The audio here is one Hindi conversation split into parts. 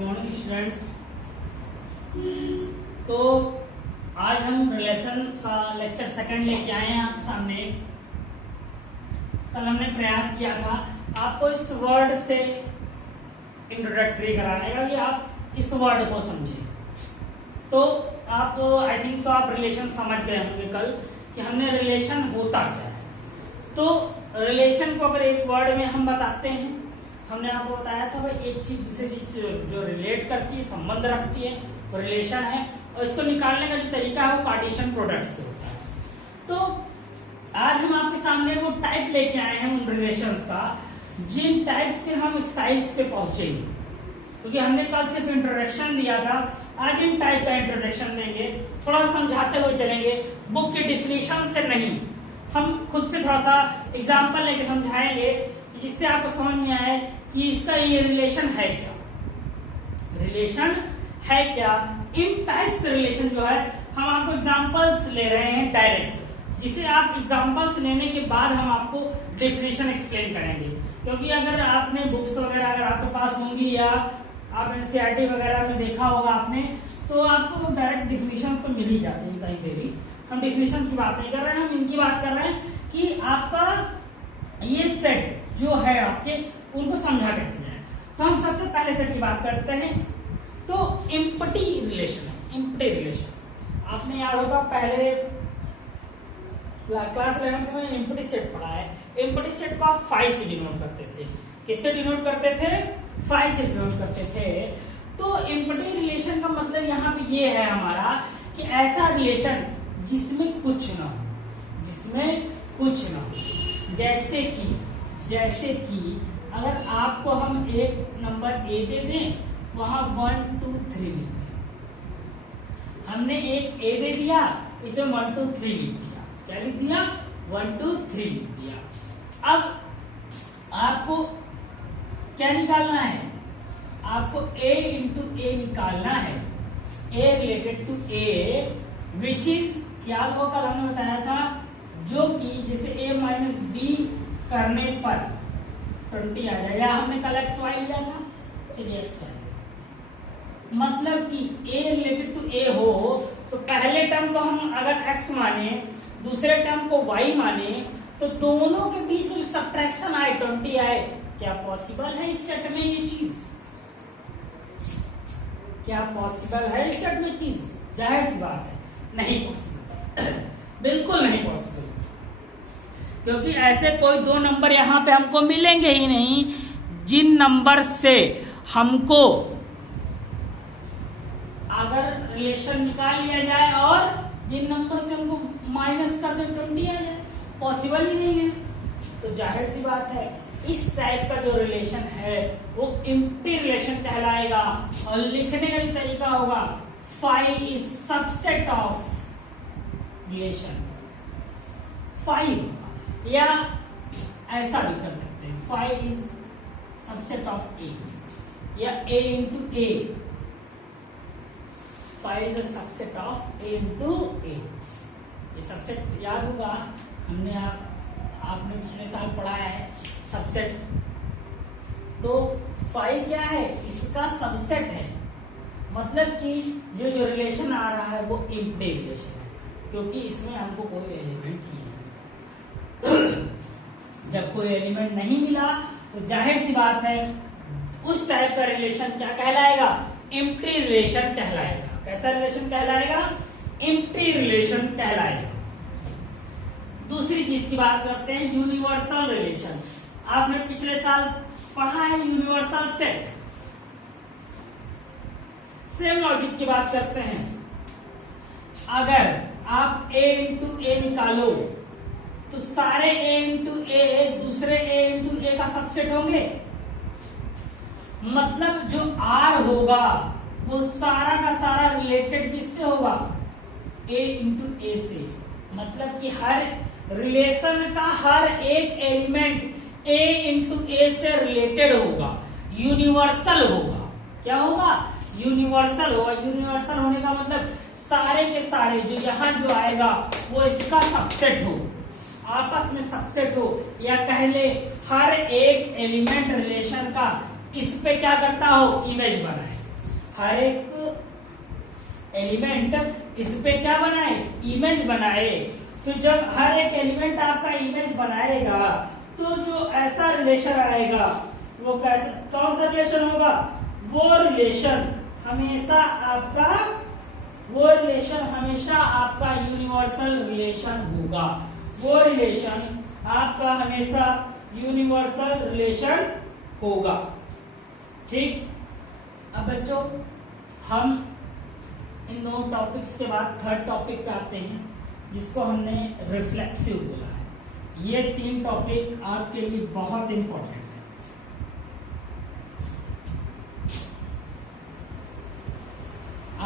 Morning students. तो आज हम रिलेशन का लेक्चर सेकंड लेके आए हैं आपके सामने। कल हमने प्रयास किया था आपको इस वर्ड से इंट्रोडक्टरी कराने का कि आप इस वर्ड को समझें। तो आप आई थिंक सो आप रिलेशन समझ गए होंगे कल कि हमने रिलेशन होता क्या है। तो रिलेशन को अगर एक वर्ड में हम बताते हैं, हमने आपको बताया था भाई एक चीज दूसरी चीज जो रिलेट करती है, संबंध रखती है, वो रिलेशन है। और इसको निकालने का जो तरीका है वो कार्टेशियन प्रोडक्ट से होता है। तो आज हम आपके सामने वो टाइप लेके आए हैं उन रिलेशंस का जिन टाइप से हम एक्सरसाइज पे पहुंचेंगे, क्योंकि हमने कल सिर्फ इंट्रोडक्शन दिया था। आज इन टाइप का इंट्रोडक्शन देंगे, थोड़ा समझाते हुए चलेंगे, बुक के डिफिनेशन से नहीं, हम खुद से थोड़ा सा एग्जाम्पल लेके समझाएंगे जिससे आपको समझ में आए कि इसका ये रिलेशन है क्या, रिलेशन है क्या। इन टाइप्स रिलेशन जो है हम आपको एग्जांपल्स ले रहे हैं डायरेक्ट, जिसे आप एग्जांपल्स लेने के बाद हम आपको डेफिनेशन एक्सप्लेन करेंगे। क्योंकि अगर आपने बुक्स वगैरह अगर आपके पास होंगी या आप एनसीईआरटी वगैरह में देखा होगा आपने, तो आपको डायरेक्ट डेफिनेशन तो मिल ही जाती है कहीं पे भी। हम डेफिनेशन की बात नहीं कर रहे हैं, हम इनकी बात कर रहे हैं कि आपका ये सेट जो है आपके उनको समझा कैसे जाए। तो हम सबसे पहले सेट की बात करते हैं। तो एम्पटी रिलेशन है, एम्पटी रिलेशन आपने याद होगा पहले क्लास 11th में एम्पटी सेट पढ़ा है। एम्पटी सेट को आप फाइव से डिनोट करते थे। किससे डिनोट करते थे? फाइव से डिनोट करते थे। तो एम्पटी रिलेशन का मतलब यहाँ पे ये है हमारा कि ऐसा रिलेशन जिसमें कुछ ना हो, जिसमें कुछ ना हो। जैसे कि अगर आपको हम एक नंबर ए दे दें, वहां 1 2 3 लिख दें। हमने एक ए दे दिया, इसे 1 2 3 लिख दिया। क्या लिख दिया? 1 2 3 लिख दिया। अब आपको क्या निकालना है? आपको a इंटू ए निकालना है। a related to a which is, याद हो कल हमने बताया था, जो कि जैसे a माइनस बी करने पर 20 आ जाए, या हमने कल एक्स वाई लिया था, चलिए एक्स वाई। मतलब कि a रिलेटेड टू a हो तो पहले टर्म को हम अगर x माने, दूसरे टर्म को y माने, तो दोनों के बीच में जो सब्ट्रैक्शन आए 20 आए, क्या पॉसिबल है इस सेट में ये चीज? क्या पॉसिबल है इस सेट में चीज? जाहिर सी बात है नहीं पॉसिबल, बिल्कुल नहीं पॉसिबल। क्योंकि ऐसे कोई दो नंबर यहां पे हमको मिलेंगे ही नहीं जिन नंबर से हमको अगर रिलेशन निकाल लिया जाए और जिन नंबर से हमको माइनस कर दे 20 आ जाए, पॉसिबल ही नहीं है। तो जाहिर सी बात है इस टाइप का जो रिलेशन है वो एम्प्टी रिलेशन कहलाएगा। और लिखने का जो तरीका होगा, five is subset of relation. Five, या ऐसा भी कर सकते हैं, five is subset of A, या A into A. Five is a subset of A into A. ये सबसेट याद होगा, हमने आपने पिछले साल पढ़ा है सबसेट। तो फाइव क्या है? इसका सबसेट है। मतलब कि जो रिलेशन आ रहा है वो एम्प्टी रिलेशन है, क्योंकि इसमें हमको कोई एलिमेंट ही नहीं। जब कोई एलिमेंट नहीं मिला तो जाहिर सी बात है उस टाइप का रिलेशन क्या कहलाएगा? एम्प्टी रिलेशन कहलाएगा। कैसा रिलेशन कहलाएगा? एम्प्टी रिलेशन कहलाएगा। दूसरी चीज की बात करते हैं, यूनिवर्सल रिलेशन। आपने पिछले साल पढ़ा है यूनिवर्सल सेट। सेम लॉजिक की बात करते हैं। अगर आप a इंटू ए निकालो तो सारे a इंटू ए दूसरे a इंटू ए का सबसेट होंगे। मतलब जो r होगा वो सारा का सारा रिलेटेड किससे होगा? a इंटू ए से। मतलब कि हर रिलेशन का हर एक एलिमेंट a इंटू ए से रिलेटेड होगा, यूनिवर्सल होगा। क्या होगा? यूनिवर्सल होगा। यूनिवर्सल होने का मतलब सारे के सारे जो यहां जो आएगा वो इसका सबसेट हो, आपस में सबसेट हो, या कह ले हर एक एलिमेंट रिलेशन का इस पे क्या करता हो? इमेज बनाए। हर एक एलिमेंट इस पे क्या बनाए, इमेज बनाए। तो जब हर एक एलिमेंट आपका इमेज बनाएगा तो जो ऐसा रिलेशन आएगा वो कैसा, कौन सा रिलेशन होगा, वो रिलेशन हमेशा आपका यूनिवर्सल रिलेशन होगा। वो रिलेशन आपका हमेशा यूनिवर्सल रिलेशन होगा। ठीक, अब बच्चों हम इन दोनों टॉपिक्स के बाद थर्ड टॉपिक पे आते हैं जिसको हमने रिफ्लेक्सिव बोला है। ये 3 टॉपिक आपके लिए बहुत इंपॉर्टेंट है।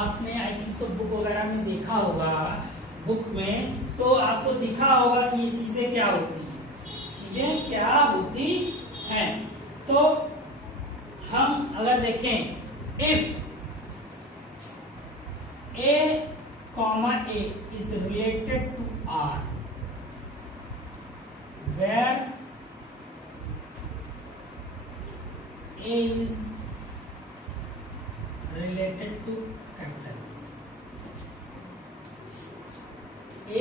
आपने आई थिंक सो बुक वगैरह में देखा होगा, बुक में तो आपको दिखा होगा कि ये चीजें क्या होती हैं। तो हम अगर देखें, if A, A is related to R, where A is related to capital A,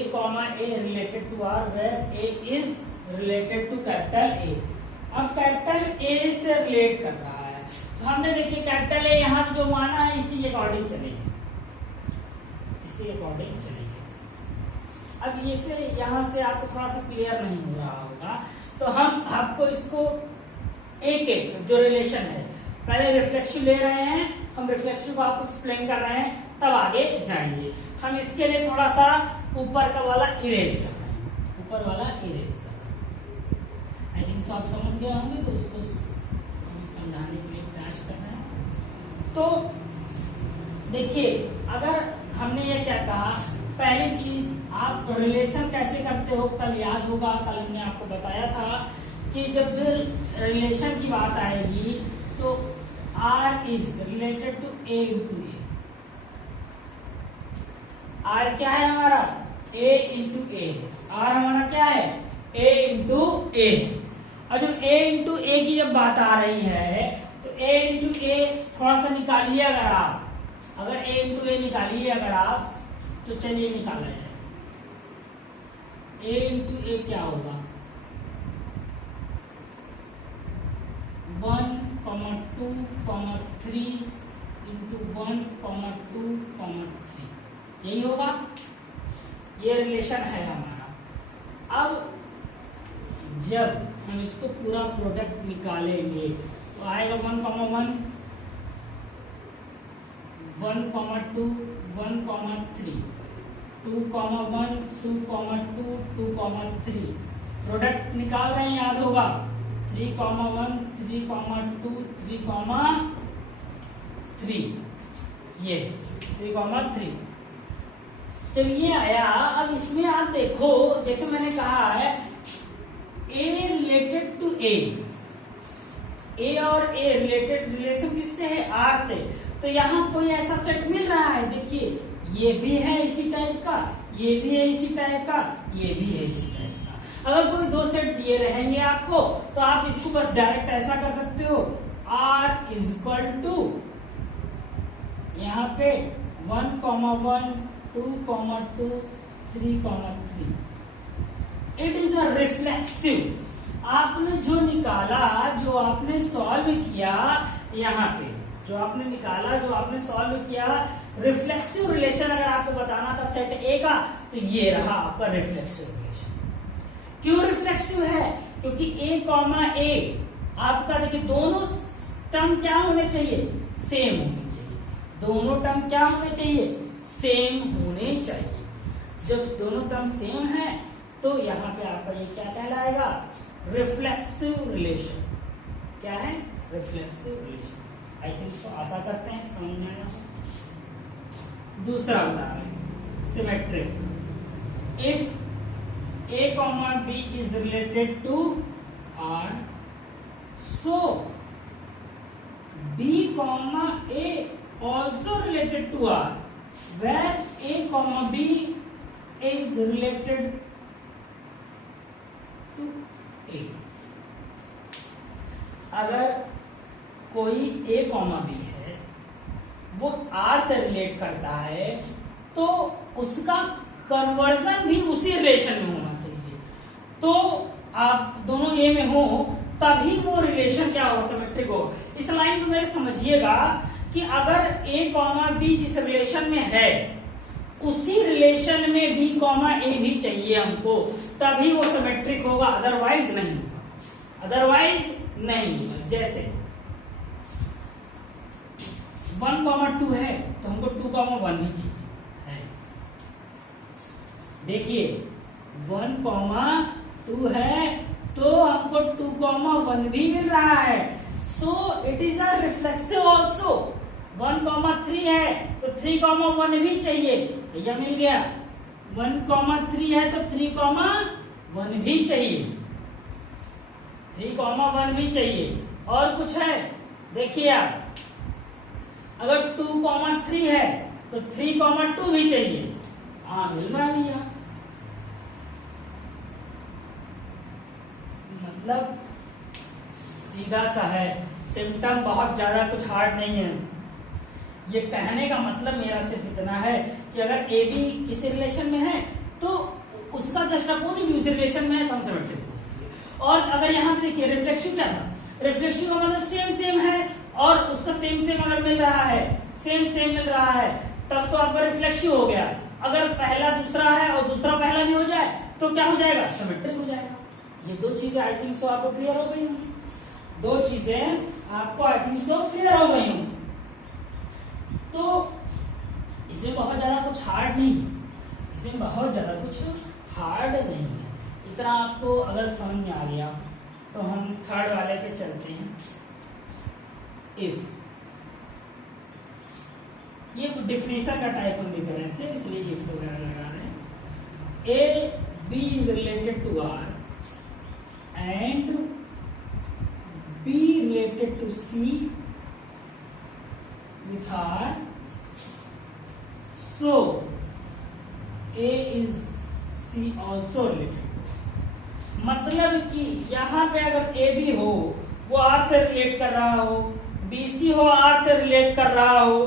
A related to R, where A is related to capital A। अब कैपिटल A से रिलेट कर रहा है, तो हमने देखिए कैपिटल A यहाँ जो माना है इसी के अकॉर्डिंग चलेंगे। अब ये से यहाँ से आपको थोड़ा सा क्लियर नहीं हो रहा होगा, तो हम आपको इसको एक एक जो रिलेशन है, पहले रिफ्लेक्सिव ले रहे हैं, हम रिफ्लेक्सिव को आपको एक्सप्लेन कर रहे हैं, तब आगे जाएंगे। हम इसके लिए थोड़ा सा ऊपर का वाला इरेज कर रहे हैं, आई थिंक सो आप समझ गए होंगे, तो उसको समझाने के लिए प्रयास कर रहे हैं। तो देखिए, अगर हमने ये क्या कहा, पहली चीज आप रिलेशन कैसे करते हो, कल याद होगा, कल हमने आपको बताया था कि जब रिलेशन की बात आएगी तो R is related to A into A. R क्या है हमारा, A इंटू ए। R हमारा क्या है, A इंटू ए। और जब A इंटू ए की जब बात आ रही है तो A इंटू ए थोड़ा सा निकालिए अगर A इंटू ए निकालिए तो चलिए निकाला है। A इंटू ए क्या होगा, 1, 2, 3 इंटू 1, 2, 3, यही होगा। ये रिलेशन है हमारा। अब जब हम इसको पूरा प्रोडक्ट निकालेंगे तो आएगा 1, 1, 1, 2, 1, 3, 2, 1, 2, 2, 2, 3। प्रोडक्ट निकाल रहे हैं, याद होगा, 3, 1, 3, 2, 3, ये 3, 3। जब ये आया, अब इसमें आप देखो, जैसे मैंने कहा है A रिलेटेड टू A और A रिलेटेड रिलेशन किससे है, R से। तो यहाँ कोई ऐसा सेट मिल रहा है, देखिए ये भी है इसी टाइप का, ये भी है इसी टाइप का, ये भी है इसी टाइप का। अगर कोई 2 सेट दिए रहेंगे आपको तो आप इसको बस डायरेक्ट ऐसा कर सकते हो, R इज इक्वल टू यहाँ पे 1, 1, 2, 2, 3, 3। It is a reflexive. आपने जो निकाला, जो आपने सॉल्व किया, यहाँ पे जो आपने निकाला, जो आपने सॉल्व किया, रिफ्लेक्सिव रिलेशन अगर आपको बताना था सेट ए का, तो ये रहा आपका रिफ्लेक्सिव रिलेशन। क्यों रिफ्लेक्सिव है, क्योंकि A, A आपका देखिए दोनों टर्म क्या होने चाहिए, सेम होने चाहिए। दोनों टर्म क्या होने चाहिए, सेम होने चाहिए। जब दोनों टर्म सेम है तो यहाँ पे आपका ये क्या कहलाएगा, रिफ्लेक्सिव रिलेशन। क्या है, रिफ्लेक्सिव रिलेशन। आई थिंक तो आशा करते हैं समझ में आया। दूसरा उदाहरण, symmetric. If A, B is related to R, so B, A also related to R, where A, B is related to A। अगर कोई A, B है, वो R से रिलेट करता है तो उसका कन्वर्जन भी उसी रिलेशन में होना चाहिए। तो आप दोनों ए में हो तभी वो रिलेशन क्या होगा, सिमेट्रिक होगा। इस लाइन को मेरे समझिएगा कि अगर ए कॉमा बी जिस रिलेशन में है उसी रिलेशन में बी कॉमा ए भी चाहिए हमको, तभी वो सिमेट्रिक होगा, अदरवाइज नहीं होगा, अदरवाइज नहीं होगा। जैसे 1,2 है तो हमको 2,1 भी चाहिए है। देखिए 1,2 है तो हमको 2,1 भी मिल रहा है, so it is a reflexive also. 1,3 है तो 3,1 भी चाहिए, भैया मिल गया। 1,3 है तो 3,1 भी चाहिए, 3,1 भी चाहिए। और कुछ है, देखिए आप अगर 2,3 है तो 3,2 भी चाहिए। हाँ मिल रहा है भैया, मतलब सीधा सा है, सिम्टम बहुत ज्यादा कुछ हार्ड नहीं है। ये कहने का मतलब मेरा सिर्फ इतना है कि अगर ए बी किसी रिलेशन में है तो उसका जस्ट अपोजिट उसी रिलेशन में है तो हम सिमेट्रिक। और अगर यहाँ पे देखिए रिफ्लेक्सिव क्या था, रिफ्लेक्सिव का मतलब सेम सेम है और उसका सेम सेम अगर मिल रहा है, सेम सेम मिल रहा है, तब तो आपका रिफ्लेक्सिव हो गया। अगर पहला दूसरा है और दूसरा पहला भी हो जाए तो क्या हो जाएगा, सिमेट्रिक हो जाएगा। ये दो चीजें आई थिंक सो आपको क्लियर हो गई होंगी, दो चीजें आपको आई थिंक सो क्लियर हो गई होंगी। तो इसमें बहुत ज्यादा कुछ हार्ड नहीं, इसमें बहुत ज्यादा कुछ हार्ड नहीं है। इतना आपको अगर समझ में आ गया तो हम थर्ड वाले पे चलते हैं। इफ ये डिफिनेशन का टाइप हम भी कर रहे थे इसलिए इफ वगैरह लगा रहे हैं। A B is related to R and B related to C with R, so A is C also related। मतलब कि यहाँ पे अगर A B हो वो R से रिलेट कर रहा हो, B C हो R से रिलेट कर रहा हो,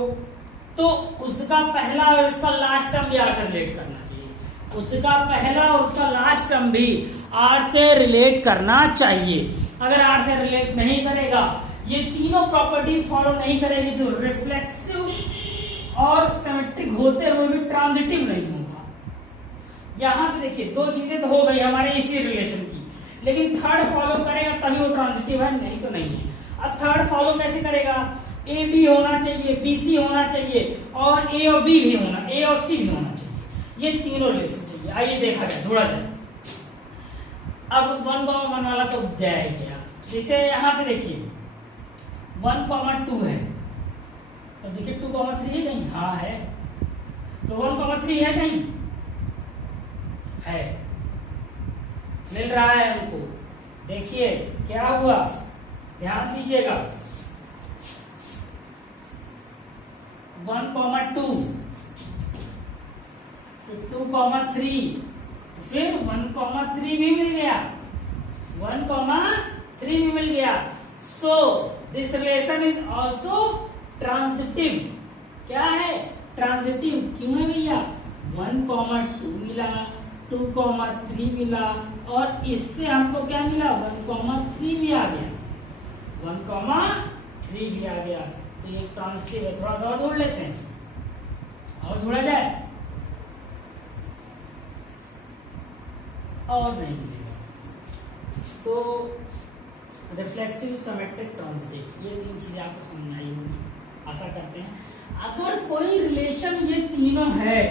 तो उसका पहला और उसका लास्ट टर्म भी R से रिलेट करना चाहिए, उसका पहला और उसका लास्ट टर्म भी R से रिलेट करना चाहिए। अगर R से रिलेट नहीं करेगा, ये तीनों प्रॉपर्टीज फॉलो नहीं करेगी तो रिफ्लेक्सिव और सिमेट्रिक होते हुए भी ट्रांजिटिव नहीं होगा। यहां पे देखिए दो चीजें तो हो गई हमारे इसी रिलेशन की, लेकिन थर्ड फॉलो करेगा तभी वो ट्रांजिटिव है, नहीं तो नहीं है। अब थर्ड फॉलो कैसे करेगा, ए बी होना चाहिए, बी सी होना चाहिए और ए और बी भी होना, ए और सी भी होना चाहिए, ये तीनों रिलेशन चाहिए। आइए देखा जाए, जोड़ा जाए। अब 1,1 वाला तो गया ही गया। जैसे यहाँ पे देखिए 1,2 है तो देखिए 2,3 है कहीं, हाँ है, तो 1,3 है कहीं, है, मिल रहा है हमको। देखिए क्या हुआ, ध्यान दीजिएगा, 1,2 फिर 2,3 फिर 1,3 भी मिल गया, 1,3 भी मिल गया। So this relation is also transitive। क्या है, ट्रांजिटिव। क्यों है भैया, 1,2 मिला, 2,3 मिला और इससे हमको क्या मिला, 1,3 भी आ गया, 1,3 भी आ गया, तो ये ट्रांजिटिव है। थोड़ा सा और जोड़ लेते हैं, और जोड़ा जाए और नहीं मिलेगा। तो रिफ्लेक्सिव, सिमेट्रिक, ट्रांजिटिव, ये तीन चीजें आपको समझ आई होंगी, आशा करते हैं। अगर कोई रिलेशन ये तीनों है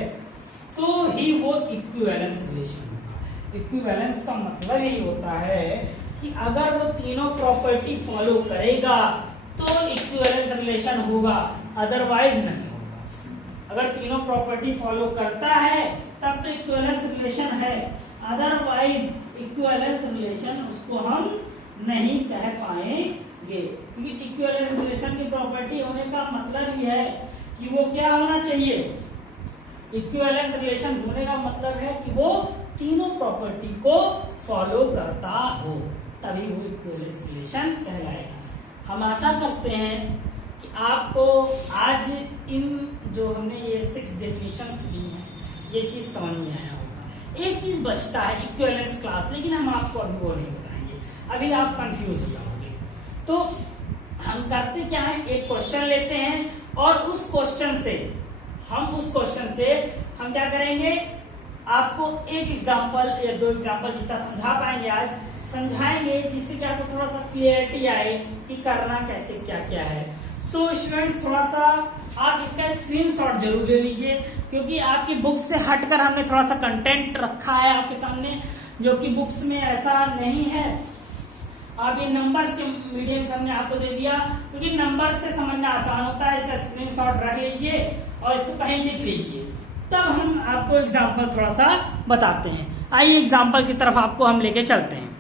तो ही वो इक्विवेलेंस रिलेशन होगा। इक्विवेलेंस का मतलब यही होता है कि अगर वो तीनों प्रॉपर्टी फॉलो करेगा तो इक्विवेलेंस रिलेशन होगा, अदरवाइज नहीं होगा। अगर तीनों प्रॉपर्टी फॉलो करता है तब तो इक्विवेलेंस रिलेशन है, अदरवाइज इक्विवेलेंस रिलेशन उसको हम नहीं कह पाएंगे। क्योंकि इक्विवेलेंस रिलेशन की प्रॉपर्टी होने का मतलब ही है कि वो क्या होना चाहिए, इक्विवेलेंस रिलेशन होने का मतलब है कि वो तीनों प्रॉपर्टी को फॉलो करता हो, तभी वो इक्विवेलेंस रिलेशन कहलाएगा। हम आशा करते हैं कि आपको आज इन जो हमने ये 6 डेफिनेशंस ली हैं ये चीज समझ में आया होगा। एक चीज बचता है इक्विवेलेंस क्लास, लेकिन हम आपको अभी वो नहीं बताएंगे, अभी आप कंफ्यूज हो जाओगे। तो हम करते क्या है, एक क्वेश्चन लेते हैं और उस क्वेश्चन से हम क्या करेंगे, आपको एक एग्जांपल या 2 एग्जांपल जितना समझा पाएंगे आज समझाएंगे, जिससे कि आपको थोड़ा सा क्लियरिटी आए कि करना कैसे क्या क्या है। सो स्टूडेंट्स थोड़ा सा आप इसका स्क्रीनशॉट जरूर ले लीजिए, क्योंकि आपकी बुक्स से हटकर हमने थोड़ा सा कंटेंट रखा है आपके सामने जो कि बुक्स में ऐसा नहीं है। अब ये नंबर्स के मीडियम से हमने आपको दे दिया, क्योंकि नंबर्स से समझना आसान होता है। इसका स्क्रीनशॉट रख लीजिए और इसको कहीं लिख लीजिए, तब हम आपको एग्जाम्पल थोड़ा सा बताते हैं। आइए एग्जाम्पल की तरफ आपको हम लेके चलते हैं।